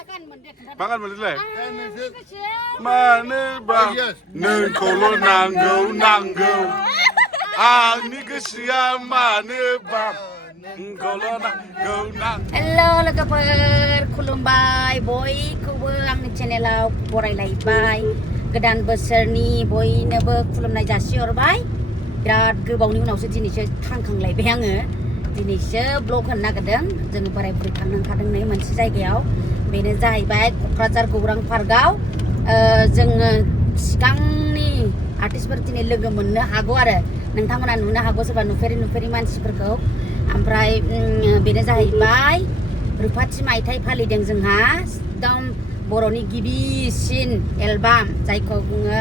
Makan modelah. Mana bang? Nengkolo nanggo. Ani kesian mana bang? Nengkolo nanggo. Hello logoफोर खुलुमबाय बयखौबो आंनि चेनेलाव बरायलायबाय गोदान बोसोरनि बयनोबो खुलुमनाय जासिहरबाय बिराद गोबावनि उनावसो दिनैसो थांखांलायबाय आङो दिनैसो ब्लग होनो नागिरदों जोङो बोराय बुरै थांनो ओंखारदों नै मोनसे जायगायाव बेनो जाहैबाय क'क्राझार गौरां पार्कआव जोङो सिगांनि आर्टिस्टफोर दिनै लोगो मोननो हागौ आरो नोंथांमोना नुनो हागौ सोरबा नुफेरि मानसिफोरखौ ओमफ्राय बेनो जाहैबाय रुफाथि मायथाइ फालिदों जोंहा एकदम बर'नि गिबिसिन एलबाम जायखौ बुङो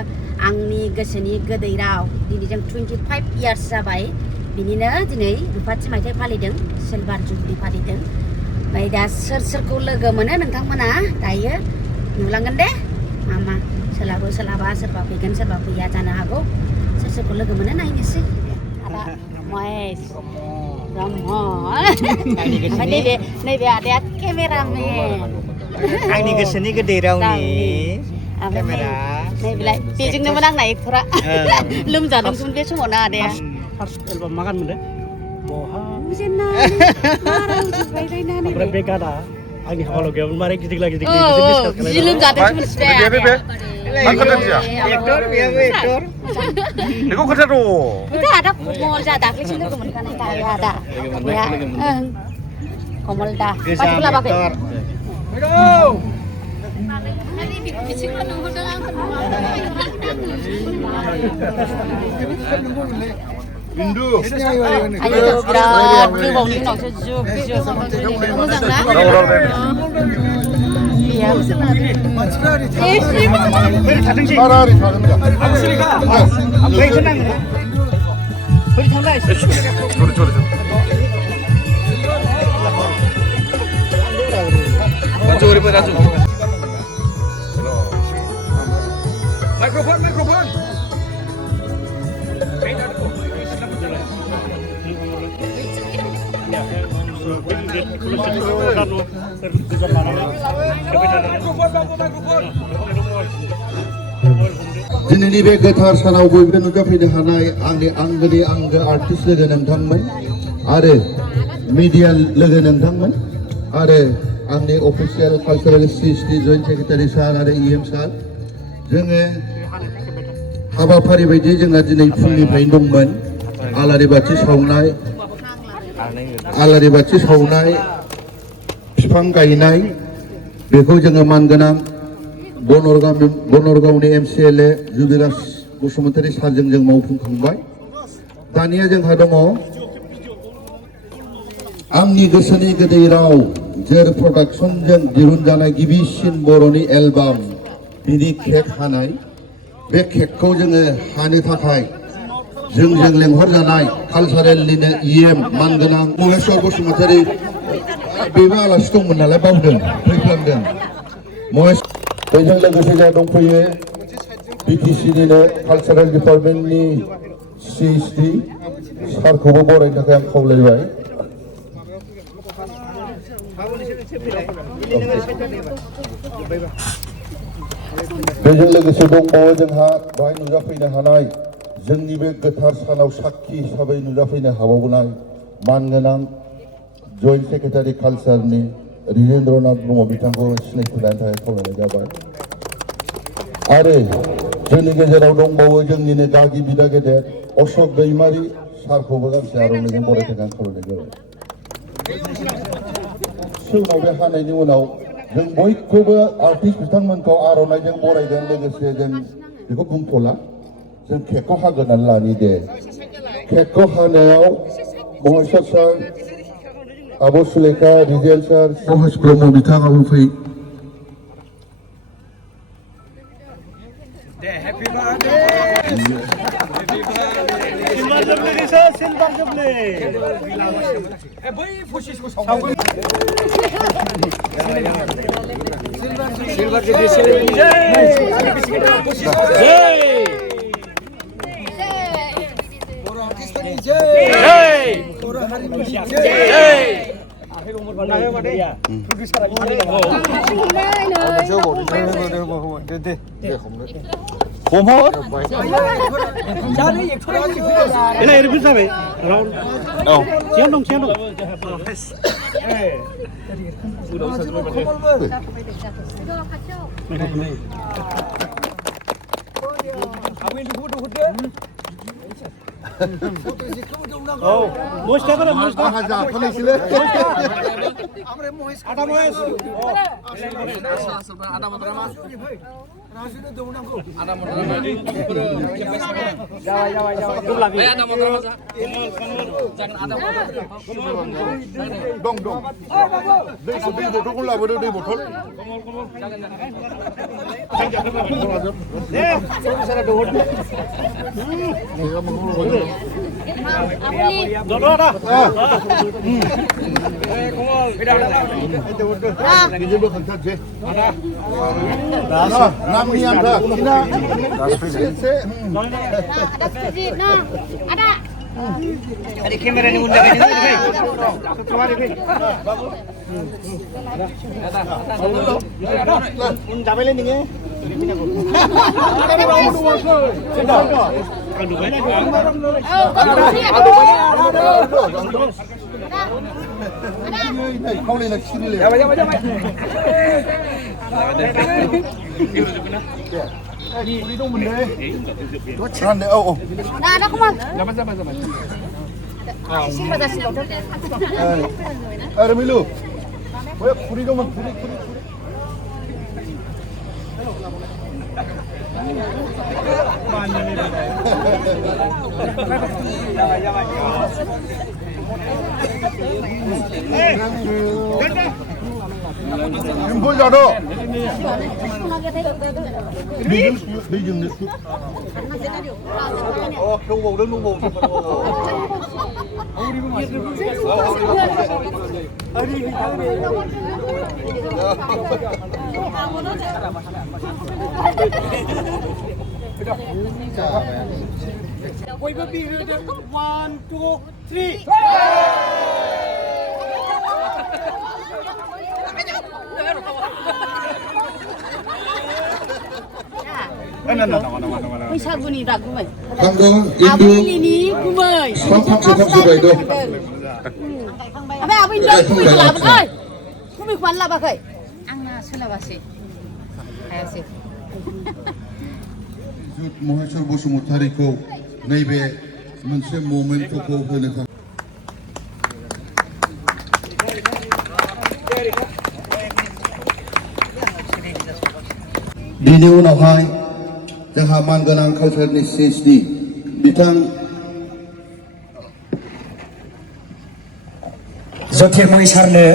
आंनि गोसोनि गोदै राव दिनै जों 25 इयार्स जाबाय बिनिनो दिनै रुफाथि मायथाइ फालिदों सिलभार जुबलि फालिदों ओमफ्राय दा सोरखौ लोगो मोनो नोंथांमोना दायो नुलांगोन दे मा सोलाबो सोलाबा सोरबा फैगोन सोरबा फैया जानो हागौ सोरखौ लोगो मोनो नायनोसै आदा महेश नैबे आदाया केमेरामेन आंनि गोसोनि गोदै रावनि केमेरा नैबेलाय बेजोंनोमोन आंना एक्टरा लोमजादोंमोन बे समावनो आदाया फार्स्ट एलबाम मा गान मोनदों बहा ओमफ्राय बे गाना आंनि हाबाल' गैयामोन मारै गिदिर गिदिर जि लोमजादोंसो मिथिबाय एक्टर बेयाबो एक्टर बेखौ खोन्थाद' आदा कमल जा दाख्लैसो लोगो मोनखानाय आदा कमल दा गोजाम एक्टर Bindu. Ayo birat गोबावनि उनावसो जुग मोजां ना iya Hari थागोन बै खोनां बै थांलाय Sorry. Raju ribet Raju. Mikrofon. दिनैनि बे गोथार सानाव बयबो नुजाफैनो हानाय आंनि आंगोनि आंगो आर्टिस्ट लोगो नोंथांमोन आरो मिडिया लोगो नोंथांमोन आरो आंनि official cultural CST joint secretary sir आरो EM सार जोङो हाबाफारि बायदि जोंना दिनै फुंनिफ्रायनो दंमोन आलारि बाथि सावनाय बिफां गायनाय बेखौ जोङो मानगोनां बनरगावनि MCLA जुबिराज बसुमतारी सारजों जों मावफुंखांबाय दानिया जोंहा दङ आंनि गोसोनि गोदै राव जोर प्रडाक्सनजों दिहुनजानाय गिबिसिन बर'नि एलबाम बिनि केक हानाय बे केकखौ जोङो हानो थाखाय जोंजों लेंहरजानाय कालचारेलनिनो EM मानगोनां महेश्वर बसुमतारी बेबो आलासि दंमोन नालाय बावदों फैफ्लांदों महेश बेजों लोगोसे जोंहा दंफैयो BTCनिनो कालचारेल डिपार्टमेन्टनि CST सारखौबो बरायनो थाखाय आं खावलायबाय बेजों लोगोसे दंबावो जोंहा बेहाय नुजाफैनो हानाय जोंनि बे गोथार सानाव साक्षी हिसाबै नुजाफैनो हाबावनाय मानगोनां जइन्ट सेक्रेटारि कालचारनि रिजेन्द्रनाथ ब्रह्म बिथांखौ सिनायथिनायनि थाखाय खावलायनाय जाबाय आरो जोंनि गेजेराव दंबावो जोंनिनो गागि बिदा गेदेर अशोक दैमारि सारखौबो गांसे आर'नाइजों बरायनो थाखाय खावलायनाय जाबाय सिगाङाव बे हानायनि उनाव जों बयखौबो आर्टिस्ट बिथांमोनखौ आर'नाइजों बरायगोन लोगोसे जों बेखौ बुंथ'ला जों केकखौ हाग्रोनानै लानि दे केकखौ हानायाव महेश्वर सार आब' सुलेखा रिजेल सार महेश ब्रह्म बिथाङाबो फै Jai! Ini air bisa be. Round. Oh. Siang dong. Oh, Mois ka ba? Mois ka? Haja, kami sila. Ada Mois. Dong. Đây botol cũng là đây botol. Dodol dah. Ini juga kan saja. Ada. Nami anda. Sina. Ada. Ada kamera ni undang ini. Unjabele nih. Kau ni nak sini le. Ini dong benda. Rande oh. Nah, ada kumang. Zaman. Sini pada sini. Ada milu. Boleh puri dong puri. Impul jado. Đi dừng được. Đông bầu. We will be here. 1, 2, 3. बैसागुनि दा गुमै Kangdong आबैनि गुमै Sampai baik dong. ओमफ्राय आबै नों गुमैखौ लाबोखै गुमैखौ मानो लाबोखै आंना सोलाबासै हायासै Jut Maheswar Bosumataryखौ नैबे मोनसे मोमेन्टखौ होनो थाखाय बिनि उनावहाय जोंहा मानगोनां कालचारनि CSD बिथां जथेमय सारनो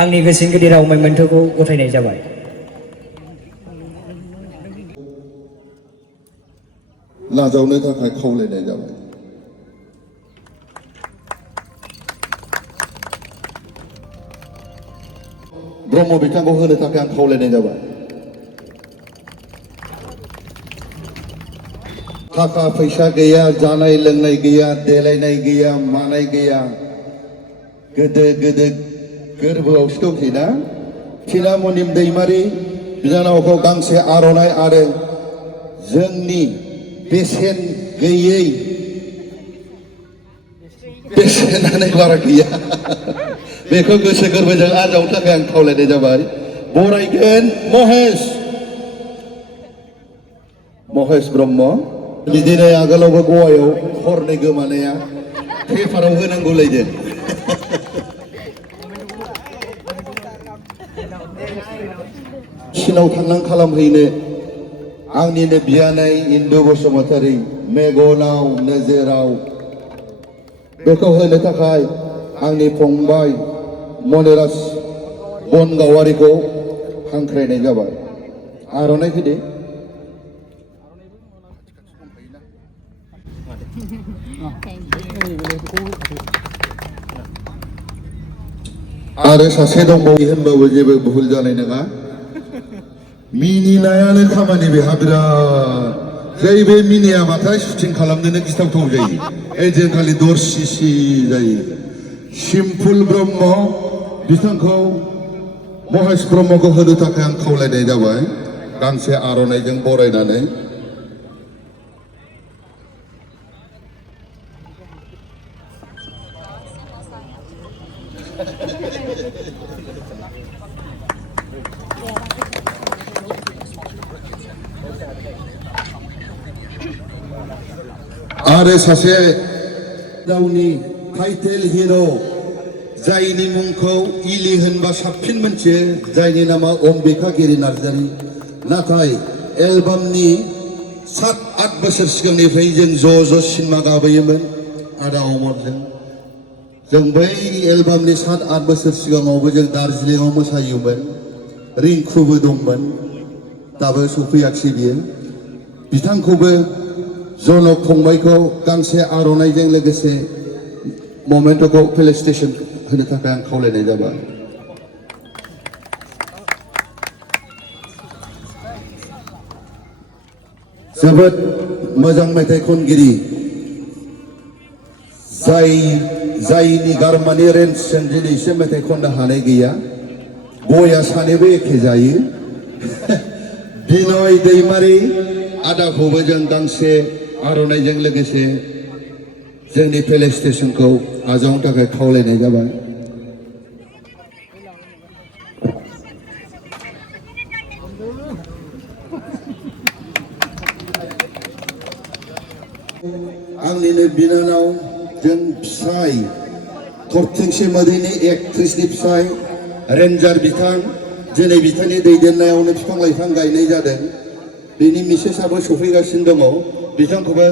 आंनि गोसोनि गेदेराव मोमेन्टखौ गथायनाय जाबाय नाजावनो थाखाय खावलायनाय जाबाय ब्रह्म बिथांखौ होनो थाखाय आं खावलायनाय जाबाय थाखा फैसा गैया जानाय लोंनाय गैया देलायनाय गैया मानाय गैया गोदो गोरबोआवसो दंसैना थिनामनिम दैमारि बिनानावखौ गांसे आर'नाइ आरो जोंनि बेसेन गैयै बेसेनानो बारा गैया बेखौ गोसो गोरबोजों आजावनो थाखाय आं खावलायनाय जाबाय बरायगोन महेश ब्रह्म बिदिनो आगोलावबो गवायाव हरनै गोमानाया पेपाराव होनांगौ लायदों चीनाव थांनां खालामहैनो आंनिनो बियानै इन्दु बसुमतारी मेगनाव नोजोराव बेखौ होनो थाखाय आंनि फंबाय मनिराज बनगावारिखौ हांख्रायनाय जाबाय आर'नाइ होदो आरो सासे दंबावो होनबाबो जेबो भुल जानाय नङा मिनिनायानो खामानि बेहा बिराद जै बे मिनियाबाथाय शुटिं खालामनोनो गिथावथाव जायो ओइदिनखालि दरसिसि जायो सिम्पुल ब्रह्म बिथांखौ महेश ब्रह्मखौ होनो थाखाय आं खावलायनाय जाबाय गांसे आर'नाइजों बरायनानै आरो सासे गावनि टाइटेल हिरो जायनि मुंखौ इलि होनबा साबसिन मोनथियो जायनि नामा अम्बिका गिरि नार्जारी नाथाय एलबामनि 7-8 बोसोर सिगांनिफ्राय जों ज' सिनेमा गाबोयोमोन आदा अमरजों जों बै एलबामनि 7-8 बोसोर सिगाङावबो जों दार्जिलिंआव मोसायोमोन रिंखुबो दंमोन दाबो सफैयाखिसै बियो बिथांखौबो जनक फंबायखौ गांसे आर'नाइजों लोगोसे ममेन्ट'खौ फेलिसिटेसन होनो थाखाय आं खावलायनाय जाबाय जोबोद मोजां मेथाइ खनगिरि जायनि गारमानि रेन्जजों दिनैसिम मेथाइ खननो हानाय गैया बया सानैबो एखे जायो बिनय दैमारि आदाखौबो जों गांसे आर'नाइजों लोगोसे जोंनि फेलिसिटेसनखौ आजावनो थाखाय खावलायनाय जाबाय आंनिनो बिनानाव जों फिसाय थरथिंसे मोदैनि एक्ट्रिसनि फिसाय रेन्जार बिथां दिनै बिथांनि दैदेननायावनो बिफां लाइफां गायनाय जादों बेनि मिसेसआबो सफैगासिनो दङ बिथांखौबो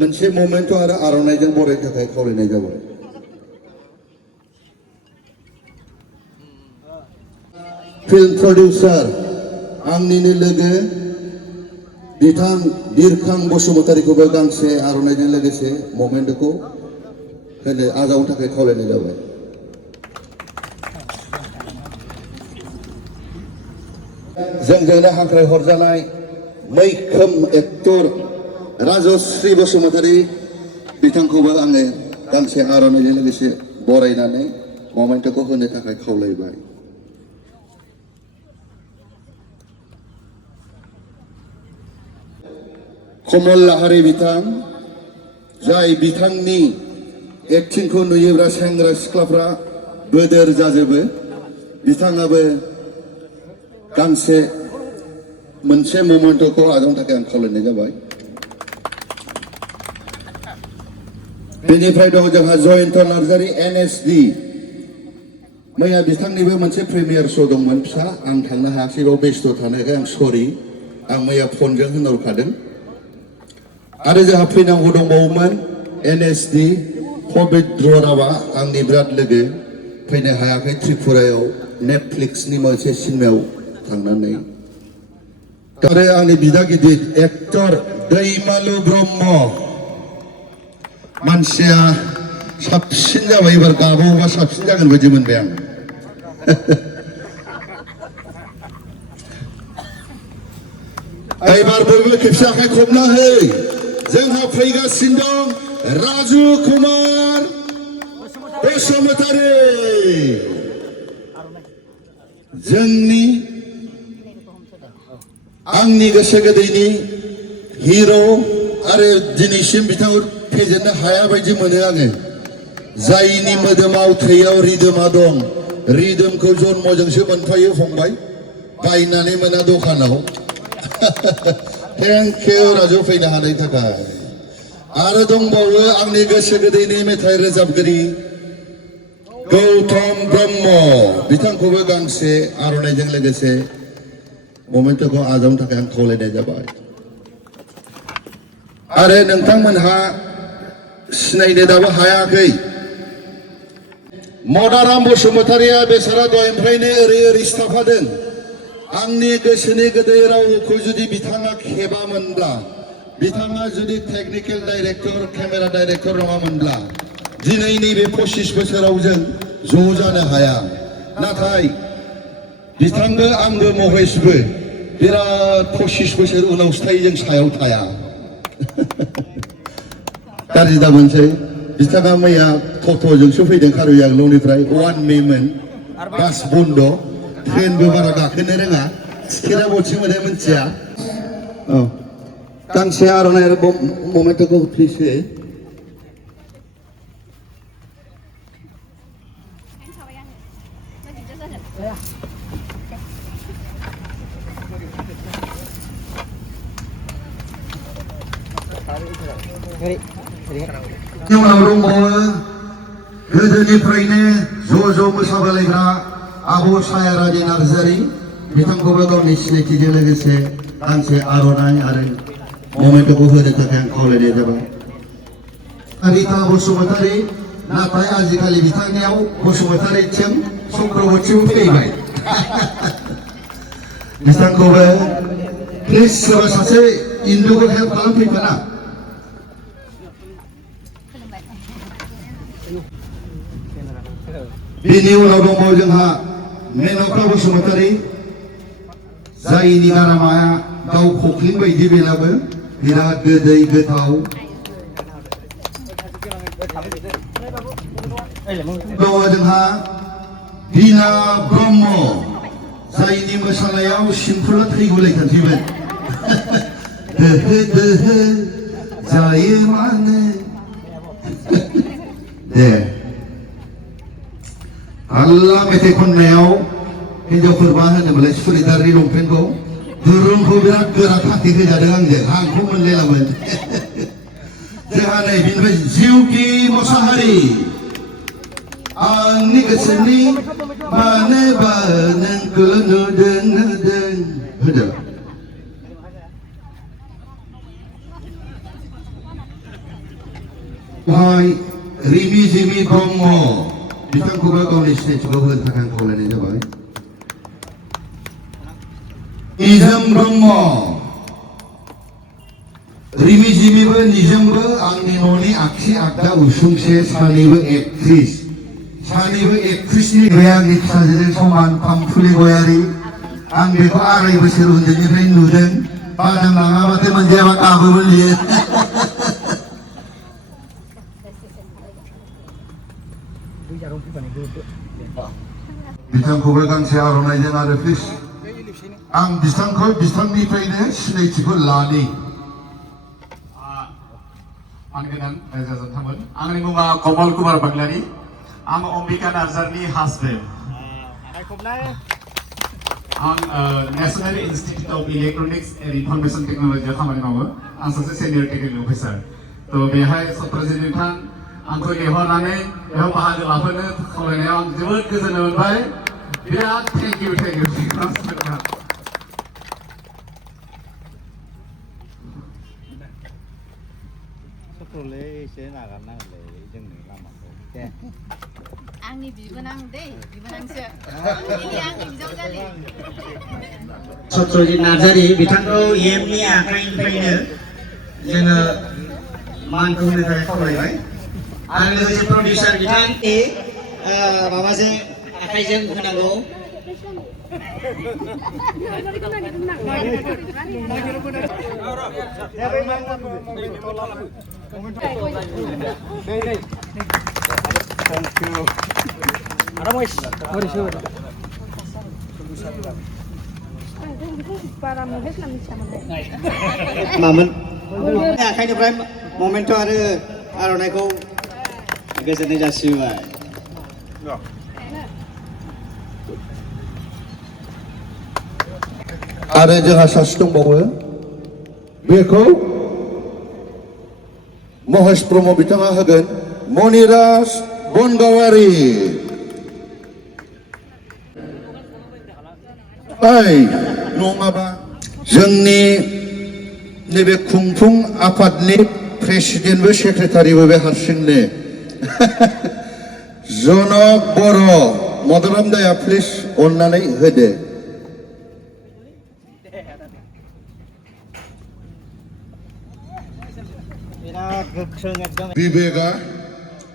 मोनसे ममेन्ट आरो आर'नाइजों बरायनो थाखाय खावलायनाय जाबाय फिल्म प्रडिउसार आंनिनो लोगो बिथां बिरखां बसुमतारीखौबो गांसे आर'नाइजों लोगोसे ममेन्टखौ होनो आजावनो थाखाय खावलायनाय जाबाय जोंजोंनो हांख्राय हरजानाय मैखोम एक्टर राजश्री बसुमतारी बिथांखौबो आङो गांसे आर'नाइजों लोगोसे बरायनानै ममेन्टखौ होनो थाखाय खावलायबाय कमल लाहारी बिथां जाय बिथांनि एक्टिंखौ नुयोब्ला सेंग्रा सिख्लाफ्रा बोदोर जाजोबो बिथाङाबो गांसे मोनसे ममेन्टखौ आजावनो थाखाय आं खावलायनाय जाबाय बेनिफ्राय दं जोंहा जयन्त नार्जारी NSD मैया बिथांनिबो मोनसे प्रिमियार श' दंमोन फिसा आं थांनो हायाखै बेयाव बेस्थ' थानायखाय आं सरि आं मैया फनजों होनहरखादों आरो जोंहा फैनांगौ दंबावोमोन NSD पबित्र रावा आंनि बिराद लोगो फैनो हायाखै त्रिपुरायाव नेटफ्लिक्सनि मोनसे सिनेमायाव थांनानै आरो आंनि बिदा गिदिर एक्टर दैमालु ब्रह्म मानसिया साबसिन जाबाय एबार गाबावबा साबसिन जागोन बायदि मोनबाय आं एबार बयबो खेबसे आखाइ खबना हो जोंहा फैगासिनो दं राजु कुमार बसुमतारी जोंनि आंनि गोसो गोदैनि हिरो आरो दिनैसिम बिथांखौ फेजेननो हाया बायदि मोनो आङो जायनि मोदोमाव थैयाव रिदोमा दं रिदोमखौ जन्मजोंसो मोनफायो फंबाय बायनानै मोना दखानाव थेंक इउ राजु फैनो हानायनि थाखाय आरो दंबावो आंनि गोसो गोदैनि मेथाइ रोजाबगिरि गौतम ब्रह्म बिथांखौबो गांसे आर'नाइजों लोगोसे ममेन्टखौ आजावनो थाखाय आं खावलायनाय जाबाय आरो नोंथांमोनहा सिनायनो दाबो हायाखै मदाराम बसुमतारीया बेसारा दहायनिफ्रायनो ओरै सिथाफादों आंनि गोसोनि गोदै रावखौ जुदि बिथाङा खेबामोनब्ला बिथाङा जुदि टेकनिकेल डाइरेक्टर केमेरा डाइरेक्टर नङामोनब्ला दिनै नैबे 25 बोसोराव जों ज' जानो हाया नाथाय बिथांबो आंबो महेशबो बिराद 25 बोसोर उनावसो थायो जों सायाव थाया गाज्रि दा मोनसै बिथाङा मैया टट'जोंसो फैदों कार्बि आंलंनिफ्राय 1 मेमोन बास बन्द ट्रेनबो बारा गाखोनो रोङा टिकेटआ बथिं मोनो मिथिया औ गांसे आर'नाइ आरो ममेन्टखौ प्लिज उनाव दंबावो गोदोनिफ्रायनो ज' मोसाबोलायग्रा आब' सायारानि नार्जारि बिथांखौबो गावनि सिनायथिजों लोगोसे गांसे आर'नाइ आरो ममेन्टखौ होनो थाखाय आं खावलायनाय जाबाय रिता बसुमतारी नाथाय आजिखालि बिथांनियाव बसुमतारीथिं चक्रवर्तीबो फैबाय बिथांखौबो प्लिज सोरबा सासे इन्दुखौ हेल्प खालामफैफाना बिनि उनाव दंबावो जोंहा मेनका बसुमतारी जायनि गारामाया गाव खख्लिं बायदि बेनाबो बिराद गोदै गोथाव दङ जोंहा बिना ब्रह्म जायनि मोसानायाव सिम्फुला थैगुलायखानोसैमोन दोहो जायो मानो दे आल्ला मेथाइ खननायाव हिनजावफोर मा होनोमोनलाय सुरिदारनि लंपेन्टखौ दुरुंखौ बिराद गोरा थाखि होजादों आंजों आंखौ मोनलायलामोन जोंहा नै बिनिफ्राय जिउखि मोसाहारि आंनि गोसोनि मानोबा नोंखौल' नुदों होदों भाई रिमि जिमि ब्रह्म बिथांखौबो गावनि सिनायथिखौ होनो थाखाय आं खावलायनाय जाबाय निजोम ब्रह्म रिमि जिमिबो निजोमबो आंनि न'नि आगसि आगदा उसुंसे सानैबो एक्ट्रिसनि आंनि फिसाजोजों समान फामफुलि गयारि आं बेखौ 2.5 बोसोर उन्दैनिफ्राय नुदों बादाम लाङाबाथाय मोनजायाबा गाबोमोन बियो बिथांखौबो गांसे आर'नाइजों आरो प्लिज आं बिथांनिफ्रायनो सिनायथिखौ लानि मानगोनां रायजो राजाफोर आंनि मुङा कमल कुमार बाग्लारि आं अम्बिका नार्जारिनि हासबेन्ड आं national institute of electronics and information technology खामानि मावो आं सासे सिनियर टेक्निकल अफिसार तो बेहाय सत्रजित नोंथां आंखौ लेंहरनानै बेयाव बाहागो लाफैनो खावलायनायाव आं जोबोद गोजोननाय मोनबाय बिराद थेंक इउ आंनि बिबोनां दै बिबोनांसो आंनि बिजावजालि सत्रजित नार्जारि बिथांखौ इएमनि आखाइनिफ्रायनो जोङो मानखौ होनो थाखाय खावलायबाय आरो लोगोसे प्रडिउसार बिथांनि माबाजों आखाइजों होनांगौ मामोन आखाइनिफ्राय ममेन्ट आरो आर'नाइखौ गोजोननाय जासिबाय आरो जोंहा सासे दंबावो बेखौ महेश ब्रह्म बिथाङा होगोन मनिराज बनगावारि नङाबा जोंनि नैबे खुंफुं आफादनि प्रेसिडेन्टबो सेक्रेटारिबो बे हारसिंनो जनक बर' मदराम दाया प्लिज अननानै होदो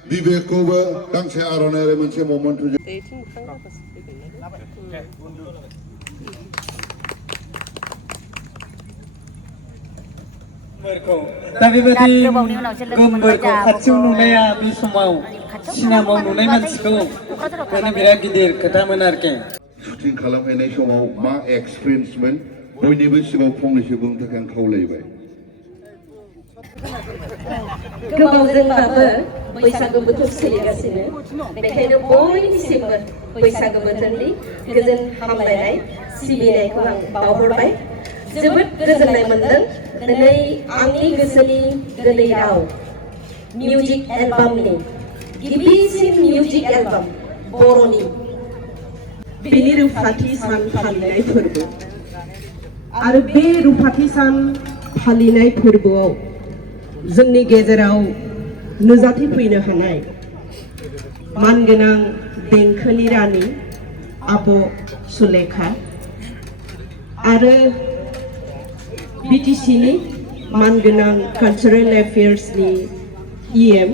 बिबेकखौबो गांसे आर'नाइ आरो मोनसे ममेन्ट दा बेबायदि गोमबोरखौ खाथियाव नुनाया बे समाव सिनेमाव नुनाय मानसिखौ बिराद गिदिर खोथामोन आरोखि काउन्सिलिं खालामहैनाय समाव मा एक्सपिरियेन्समोन बयनिबो सिगाङाव फंनैसो बुंनो थाखाय आं खावलायबाय। गोबावजोंबाबो बैसागु बोथोर सोलिगासिनो बेखायनो बयनिसिमबो बैसागु बोथोरनि गोजोन हामलायनाय सिबिनायखौ आं बावहरबाय। जोबोद गोजोननाय मोनदों दिनै आंनि गोसोनि गोदै राव मिउजिक एलबामनि गिबिसिन मिउजिक एलबाम बर'नि बेनि रुफाथि सान फालिनाय फोरबो आरो बे रुफाथि सान फालिनाय फोरबोआव जोंनि गेजेराव नुजाथिफैनो हानाय मानगोनां देंखोनि रानि आब' सुलेखा आरो बिटिसिनि मानगोनां कालचारेल एफेयार्सनि EM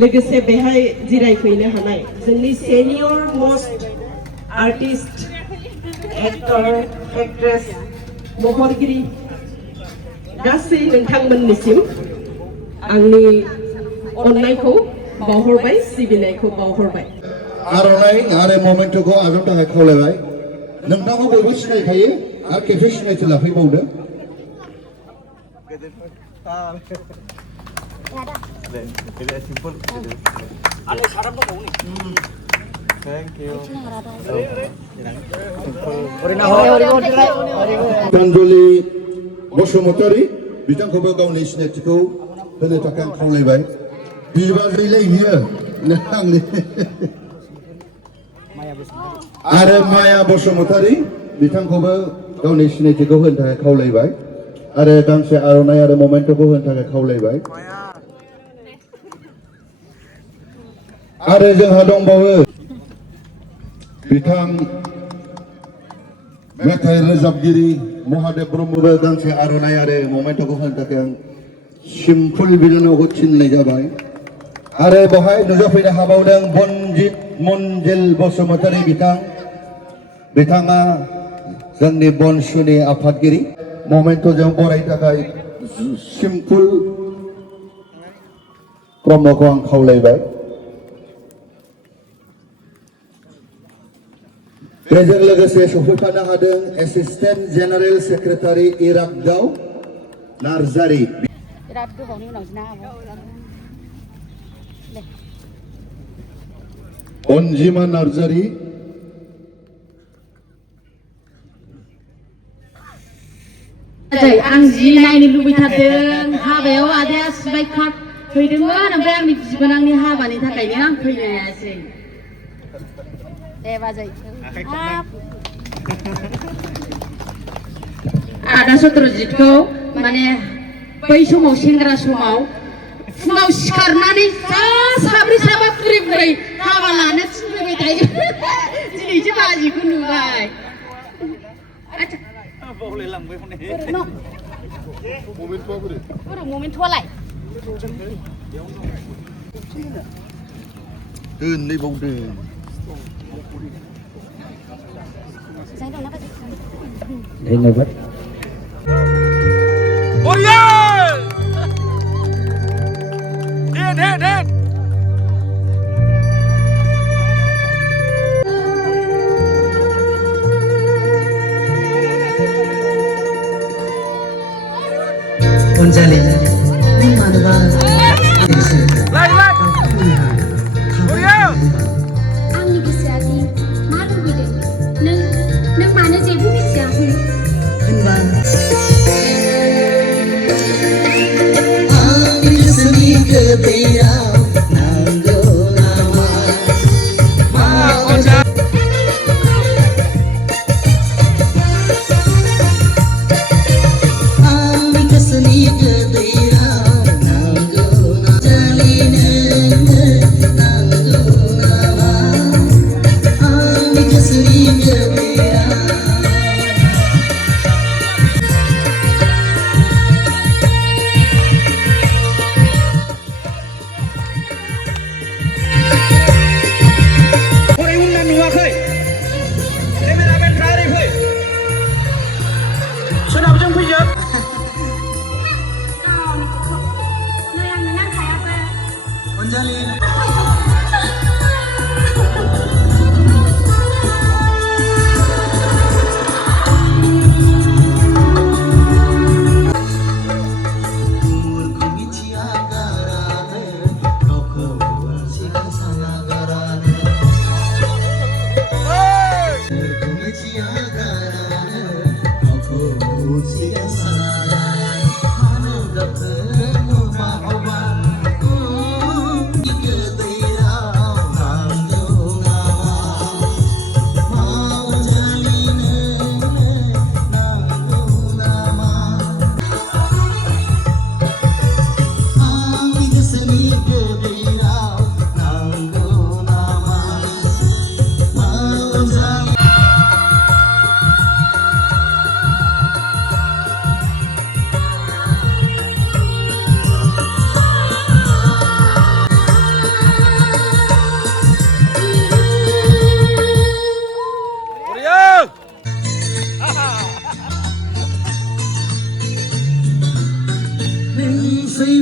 लोगोसे बेहाय जिरायफैनो हानाय जोंनि senior most artist actor actress महरगिरि गासै नोंथांमोननिसिम आंनि अननायखौ बावहरबाय सिबिनायखौ बावहरबाय। आर'नाइ आरो ममेन्टखौ आजावनो थाखाय खावलायबाय। नोंथांखौ बयबो सिनायखायो आरो खेबसे सिनायथि लाफैबावदो। तान्जलि बसुमतारी बिथांखौबो गावनि सिनायथिखौ होनो थाखाय आं खावलायबाय। बिबाजैलाय बियो आंनि आरो माया बसुमतारी बिथांखौबो गावनि सिनायथिखौ होनो थाखाय खावलायबाय आरो गांसे आर'नाइ आरो ममेन्टखौ होनो थाखाय खावलायबाय। आरो जोंहा दंबावो बिथां मेथाइ रोजाबगिरि महादेव ब्रह्मबो गांसे आर'नाइ आरो ममेन्टखौ होनो थाखाय आं सिम्पुल बिनानावखौ थिननाय जाबाय। आरो बेवहाय नुजाफैनो हाबावदों बनजित मनजिल बसुमतारी बिथाङा जोंनि बनसुनि आफादगिरि। ममेन्टखौ जों बरायनो थाखाय सिम्पुल ब्रह्मखौ आं खावलायबाय। बेजों लोगोसे सफैफानो हादों एसिस्टेन्ट जेनेरेल सेक्रेटारि इरागदाव नार्जारि। बिराद गोबावनि उनावसो ना आब'। अनजिमा नार्जारि। आं जि नायनो लुबैथारदों हाबायाव आदाया सिबाय कार्ड फैदोंमोन ओमफ्राय आंनि बिबोनांनि हाबानि थाखायनो आं फैनो हायासै। दे बाजै आदा सत्रजितखौ माने बै समाव सेंग्रा समाव फुङाव सिखारनानै साब्रै साबा बुरै बुरै हाबा लानो थिनबोबाय थायो। दिनैसो बाजिखौ नुबाय। ममेन्टआलाय दोननै बावदो धन्यबाद। अनजालि मानोबा आंनि गोसोआ दि मा लुबैदों नों मानो जेबो मिथियाखै होनबा आंनि गोसोनि गोदैयाव नांगौ नामा आंनि गोसोनि गोदैयाव नांगौ नाजालि नोंनो नांगौ नामा आंनि गोसोनि गोदैयाव नुवाखै केमेरामेनफ्रा ओरै फै सोनाबजों फैजोब। नै आंनो नांखायाबो अनजालि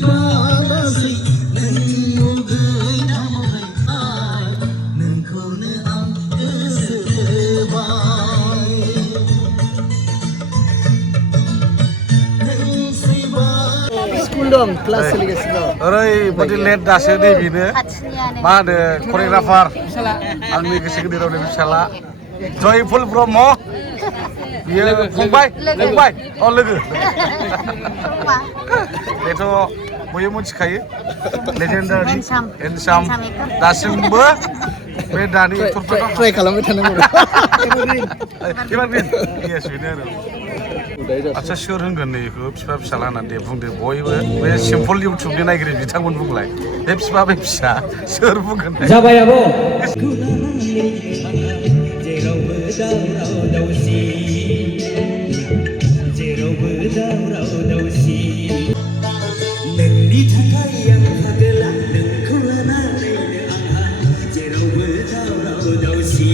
बालासै नों गैयामोन नोंखौनो आं गोसो होबाय स्कुल दं क्लास सोलिगासिनो दं ओरैबादि लेट दासो नै बेनो मा होनो करिय'ग्राफार आंनि गोसो गिदिरावनो फिसाला जयफुल ब्रह्म बियो फंबाय अ लोगो बेथ' बयबो मिथिखायो लेजेन्डारि हेन्डसाम दासिमबो बे दानि एक्टरफोरा ट्राइ खालामबाय थानांगौ एभारग्रिन येस बेनो आरो आच्छा सोर होनगोन नै बेखौ बिफा फिसाला होननानै दे बुंदो बयबो बे सिम्पल इउटुबनि नायगिरि बिथांमोन बुंलाय बे बिफा बे फिसा सोर बुंगोन जाबाय आब' नोंनि थाखाय आं फागोला नोंखौ लानानैनो आंहा जेरावबो दावराव दावसि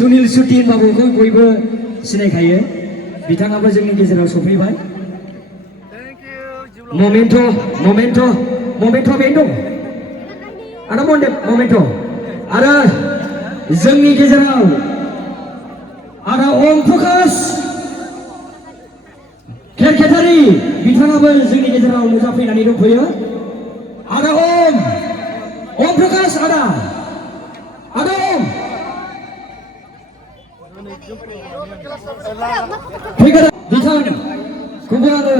सुनील सुति बाबुखौ बयबो सिनायखायो बिथाङाबो जोंनि गेजेराव सफैबाय ममेन्ट' बेनो दं आरो ममेन्ट' आरो जोंनि गेजेराव आदा ओम प्रकाश खेरखेतारि बिथाङाबो जोंनि गेजेराव नुजाफैनानै दंफैयो आदा ओम प्रकाश आदा ओम बिथाङानो गुबुनानो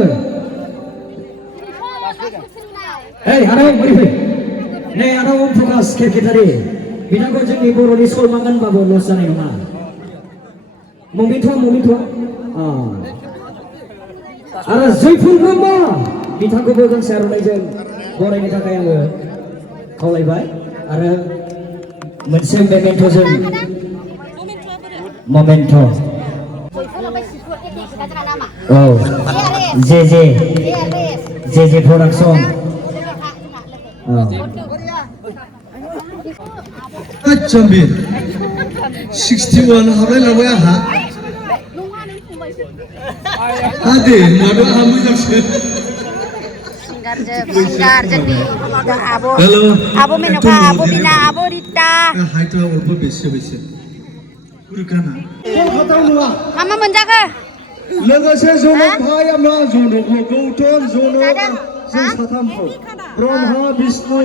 आदा बोरै फै नै आदा ओम प्रकाश खेरखेतारि बिथांखौ जोंनि बर'नि सलमान गानबाबो लस जानाय नङा ममेन्ट' आरो जयफुल ब्रह्म बिथांखौबो गांसे आर'नाइजों बरायनो थाखाय आङो खावलायबाय आरो मोनसे मेमेन्ट'जों ममेन्ट' औ जे प्रडाक्सन जम्बिर 61 हाबलाय लांबाय आंहा आदे मादो आहा मोजांसो सिंगार जोंनि आब' मेन'का आब' बिना आब' रिता हाइटा अल्प बेसे बुरखाना मा मोनजाखो लोगोसे जनक भाइ आंना जनक गौतम जनक जों साथामखौ ब्रह्म विष्णु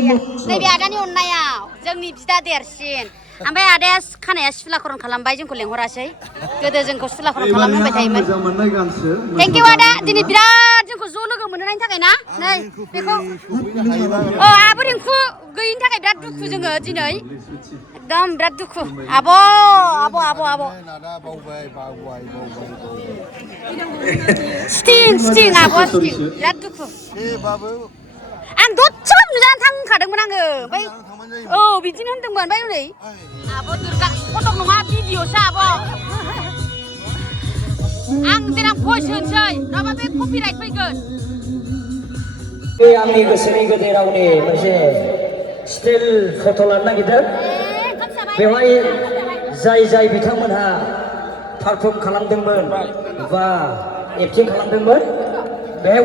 नैबे आदानि अननायाव जोंनि बिदा देरसिन ओमफ्राय आदाया खानाया सुलाखरन खालामबाय जोंखौ लेंहरासै गोदो जोंखौ सुलाखरन खालामहोबाय थायोमोन थेंक इउ आदा दिनै बिराद जोंखौ ज' लोगो मोननायनि थाखाय ना नै बेखौ आब' रिंकु गैयिनि थाखाय बिराद दुखु जोङो दिनै एकदम बिराद दुखु आब' स्टिं आब' बिराद दुखु आं दसेबो नुजानो थांखादोंमोन आङो ओमफ्राय औ बिदिनो होनदोंमोन ओमफ्राय हनै आब' दुर्गा फटक नङा भिडिअसो आब' आं देनां भइस होनोसै नङाबा बे कपिराइट फैगोन बे आंनि गोसोनि गोदै रावनि मोनसे स्टिल फट' लानो नागिरदों बेवहाय जाय बिथांमोनहा पारफर्म खालामदोंमोन बा एक्टिं खालामदोंमोन बेहाय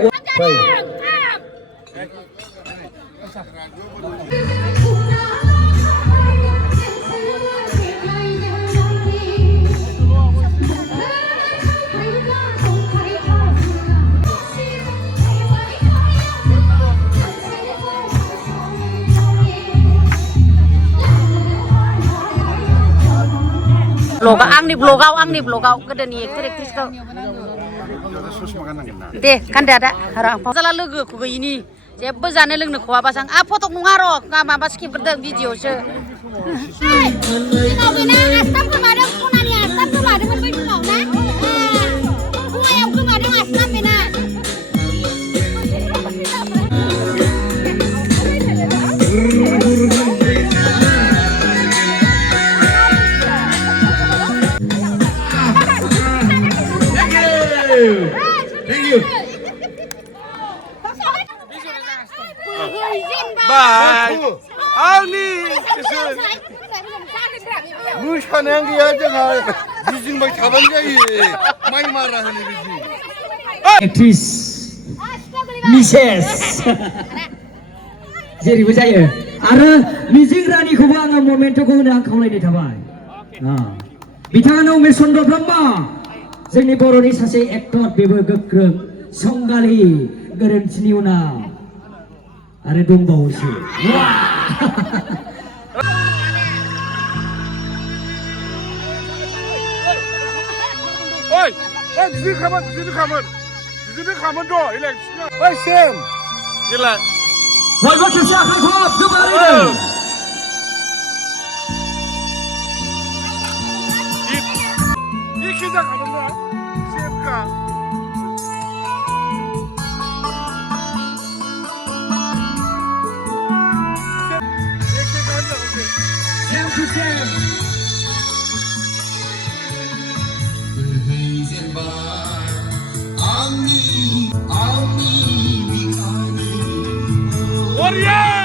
आंनि ब्लगाव गोदोनि एक्टर एक्ट्रिसखौ दे गानदो आदा जाला लोगोखौ गैयिनि जेबो जानो लोंनो खवाबासो आं फटक नङा र' माबा स्क्रिप्टफोरदों भिडिअसो Bye. आंनि मोसानायानो गैया जोंहा गिदिंबाय थाबानो जायो माइ मारा होनो बिदि एक्ट्रिस मिसेस जेरैबो जायो आरो मिजिं रानिखौबो आङो ममेन्टखौ होनो आं खावलायनाय थाबाय बिथाङानो उमेश चन्द्र ब्रह्म जोंनि बर'नि सासे एक्टर बेबो गोख्रों संगालि गोरोन्थिनि उनाव आरो दंबावोसो ओइ बिदि खामोन द' इलेक्सन ओइ सेम गेला बयबो खेबसे आखाइखौ गोबारैनो एखे जाखादों ना सेमखा Warrior!